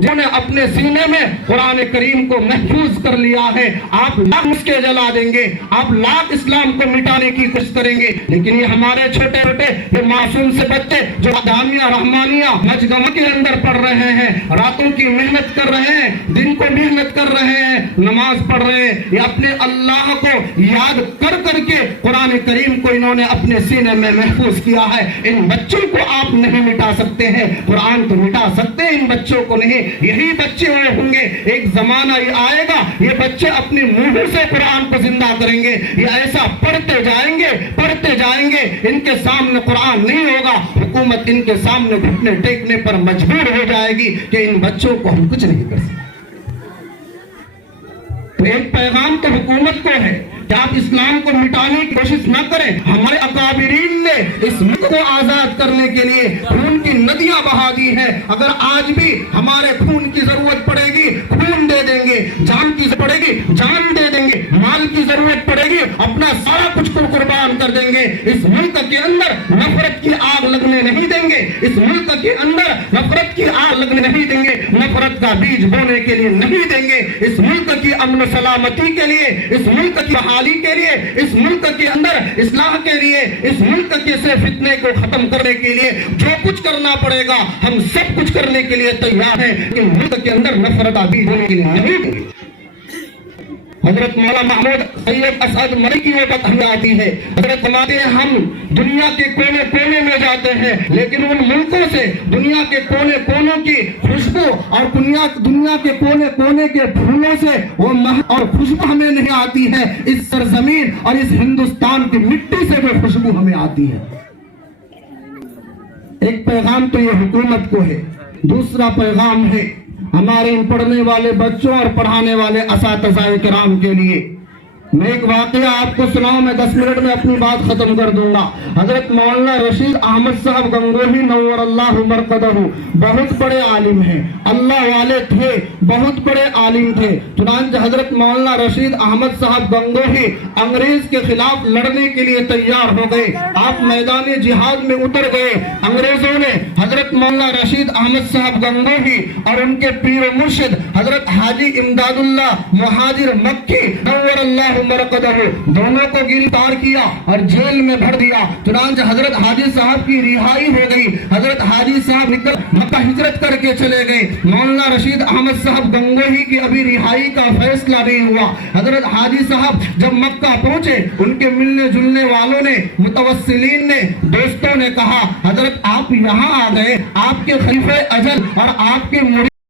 جنہوں نے اپنے سینے میں قرآن کریم کو محفوظ کر لیا ہے، آپ لاکھ مسکے جلا دیں گے، آپ لاکھ اسلام کو مٹانے کی کوشش کریں گے، لیکن یہ ہمارے چھوٹے چھوٹے یہ معصوم سے بچے جو جامعہ رحمانیہ مجگمہ کے اندر پڑھ رہے ہیں، راتوں کی محنت کر رہے ہیں، دن کو محنت کر رہے ہیں، نماز پڑھ رہے ہیں، یہ اپنے اللہ کو یاد کر کر کے قرآن کریم کو انہوں نے اپنے سینے میں محفوظ کیا ہے۔ ان بچوں کو آپ نہیں مٹا سکتے ہیں، قرآن تو مٹا سکتے ہیں، ان بچوں کو نہیں۔ یہی بچے وہ ہوں گے، ایک زمانہ یہ آئے گا، یہ بچے اپنی منہ سے قرآن کو زندہ کریں گے، یہ ایسا پڑھتے جائیں گے، پڑھتے جائیں گے، ان کے سامنے قرآن نہیں ہوگا، حکومت ان کے سامنے گھٹنے ٹیکنے پر مجبور ہو جائے گی کہ ان بچوں کو ہم کچھ نہیں کر سکتے۔ تو ایک پیغام تو حکومت کو ہے کہ آپ اسلام کو مٹانے کی کوشش نہ کریں۔ ہمارے اکابرین نے اس ملک کو آزاد کرنے کے لیے خون کی ندیاں بہا دی ہیں، اگر آج بھی ہمارے خون کی ضرورت پڑے گی خون دے دیں گے، جان کی ضرورت پڑے گی جان دے دیں گے، مال کی ضرورت پڑے گی اپنا سارا کچھ کو قربان کر دیں گے۔ اس ملک کے اندر نفرت کی آگ لگنے نہیں دیں گے، اس ملک کے اندر نفرت کی آگ لگنے نہیں دیں گے، نفرت کا بیج بونے کے لیے نہیں دیں گے، اس ملک کی امن و سلامتی کے لیے، اس ملک کی بحالی کے لیے، اس ملک کے اندر اصلاح کے لیے، اس ملک کے سے فتنے کو ختم کرنے کے لیے جو کچھ کرنا پڑے گا ہم سب کچھ کرنے کے لیے تیار ہیں، کہ ملک کے اندر نفرت بیج ہونے کے لیے نہیں دیں گے۔ حضرت مولانا محمود سید اسعد مری کی وقت ہمیں آتی ہے، حضرت فرماتے ہیں ہم دنیا کے کونے کونے میں جاتے ہیں، لیکن ان ملکوں سے دنیا کے کونے کونوں کی خوشبو اور دنیا کے کونے کونے کے پھولوں سے وہ مہک اور خوشبو ہمیں نہیں آتی ہے، اس سرزمین اور اس ہندوستان کی مٹی سے وہ خوشبو ہمیں آتی ہے۔ ایک پیغام تو یہ حکومت کو ہے، دوسرا پیغام ہے ہمارے ان پڑھنے والے بچوں اور پڑھانے والے اساتذہ کرام کے لیے۔ میں ایک واقعہ آپ کو سناؤں، میں 10 منٹ میں اپنی بات ختم کر دوں گا۔ حضرت مولانا رشید احمد صاحب گنگوہی نور اللہ مرقدہ بہت بڑے عالم ہیں، اللہ والے تھے، بہت بڑے عالم تھے۔ چنانچہ حضرت مولانا رشید احمد صاحب گنگوہی انگریز کے خلاف لڑنے کے لیے تیار ہو گئے، آپ میدان جہاد میں اتر گئے۔ انگریزوں نے حضرت مولانا رشید احمد صاحب گنگوہی اور ان کے پیر و مرشد حضرت حاجی امداد اللہ مہاجر مکی نور اللہ مرقدہ دونوں کو گرفتار کیا اور جیل میں بھر دیا۔ چنانچہ حضرت حاجی صاحب کی رہائی ہو گئی، حضرت حاجی صاحب نکل مکہ ہجرت کر کے چلے گئے۔ مولانا رشید احمد صاحب گنگوہی کی ابھی رہائی کا فیصلہ نہیں ہوا۔ حضرت حاجی صاحب جب مکہ پہنچے، ان کے ملنے جلنے والوں نے، متوسلین نے، دوستوں نے کہا حضرت آپ یہاں آ گئے، آپ کے خلیفہ اجل اور آپ کے